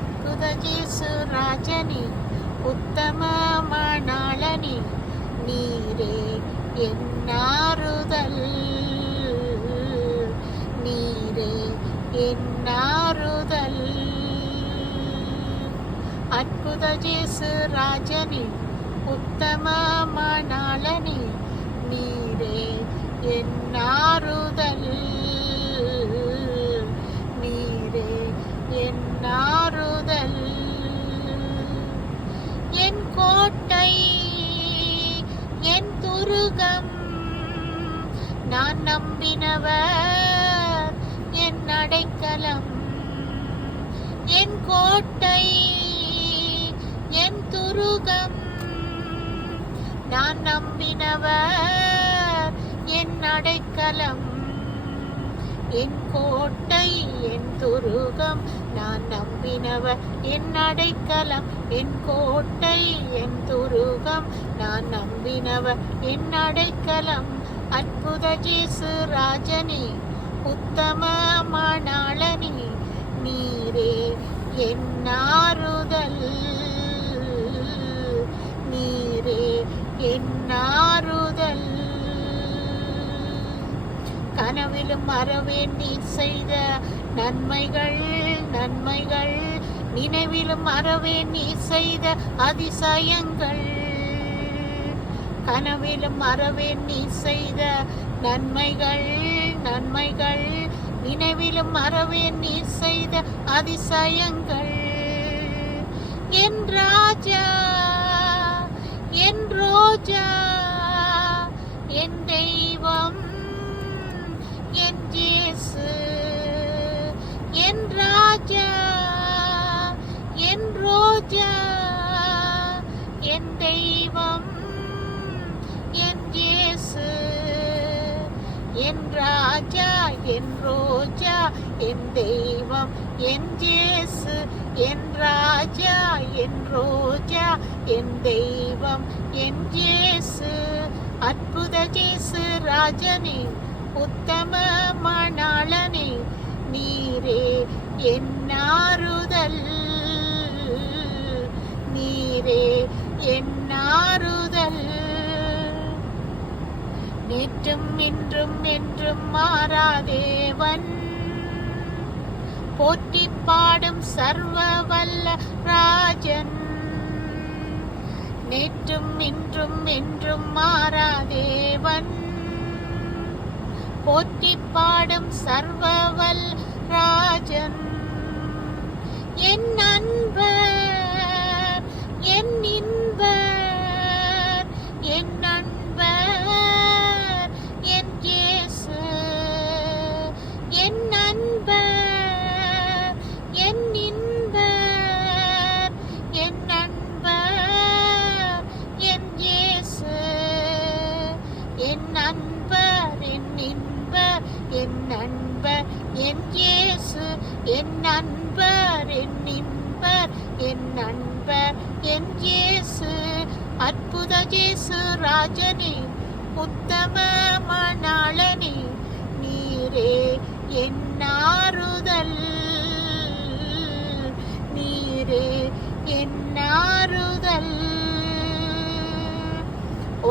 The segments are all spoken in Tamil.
அற்புத ஜேசு ராஜனே, உத்தமமானாளனே, நீரே என்னாறுதல், நீரே என்னாறுதல். அற்புத ஜேசு ராஜனே, உத்தமமானாளனே, நீரே என்னாறுதல், நீரே என்னாறுதல். என் கோட்டை, என் துருகம், நான் நம்பினவர் என் அடைக்கலம். என் கோட்டை, என் துருகம், நான் நம்பினவர் என் அடைக்கலம். என் கோட்டை, என் துருகம், நான் நம்பினவர் என் அடைக்கலம். என் கோட்டை, என் துருகம், நான் நம்பினவர் என் அடைக்கலம். அற்புத ஜேசு ராஜனே, உத்தமமானாளனே, நீரே என்னாறுதல், நீரே என்னாறுதல். கனவிலும் மறவேன் நீர் செய்த நன்மைகள், நன்மைகள், நினைவிலும் மறவேன் நீர் செய்த அதிசயங்கள். கனவிலும் மறவேன் நீர் செய்த நன்மைகள், நன்மைகள், நினைவிலும் மறவேன் நீர் செய்த அதிசயங்கள். என் ராஜா, என் ரோஜா, என் தெய்வம், என் ஜேசு. என் ராஜா, என் ரோஜா, என் தெய்வம், என் ஜேசு. என் ராஜா, என் ரோஜா, என் தெய்வம், என் ஜேசு. என் ராஜா, என் ரோஜா, என் தெய்வம், என் ஜேசு. அற்புத ஜேசு ராஜனே, உத்தமமானாளனே, நீரே என்னாறுதல், நீரே என்னாறுதல். நேற்றும் இன்றும் என்றும் மாறாதேவன், போற்றி பாடும் சர்வ வல்ல ராஜன். நேற்றும் இன்றும் என்றும் மாறாதேவன், போற்றி பாடும் சர்வ வல்ல ராஜன். என் அன்பர், என் இன்பர், என் அன்பர், என் ஜேசு. என் அன்பர், என் இன்பர், என் அன்பர், என் ஜேசு. என் அன்பர், என் இன்பர், என் அன்பர், என் ஜேசு. என் அன்பர், என் இன்பர், என் அன்பர், என் ஜேசு. அற்புத ஜேசு ராஜனே, உத்தமமானாளனே, நீரே என்னாறுதல், நீரே என்னாறுதல்.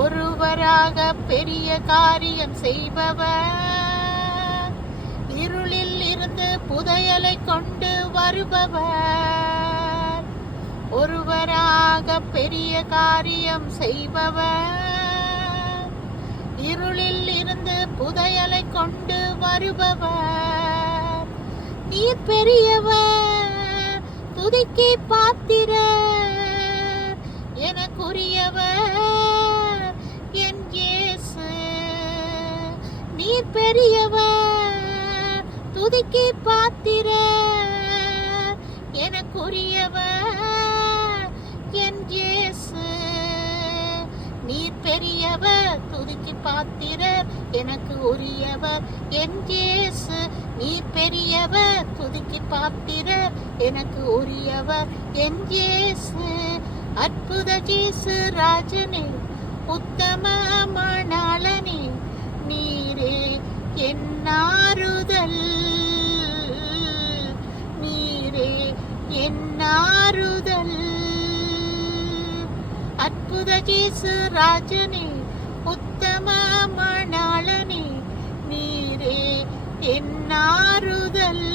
ஒருவராக பெரிய காரியம் செய்பவர், இருளில் இருந்து புதையலை கொண்டு வருபவர். ஒருவராக பெரிய காரியம் செய்பவர், இருளில் இருந்து புதையலை கொண்டு வருபவர். நீர் பெரியவர், துதிக்கு பாத்திரர், எனக்குரியவர் என் ஜேசு. நீர் பெரியவர், துதிக்கு பாத்திரர், எனக்குரியவர் என் ஜேசு. நீர் பெரியவர், துதிக்கு பாத்திரர், எனக்கு உரியவர் என் ஜேசு. நீர் பெரியவர், துதிக்கு பாத்திரர், எனக்கு உரியவர் என் ஜேசு. அற்புத ஜேசு ராஜனே, உத்தமமானாளனே, நீரே என்னாறுதல், நீரே என்னா ஆறுதல். அற்புத ஜேசு ராஜனே, உத்தம மணாளனே, நீரே என் ஆறுதல்.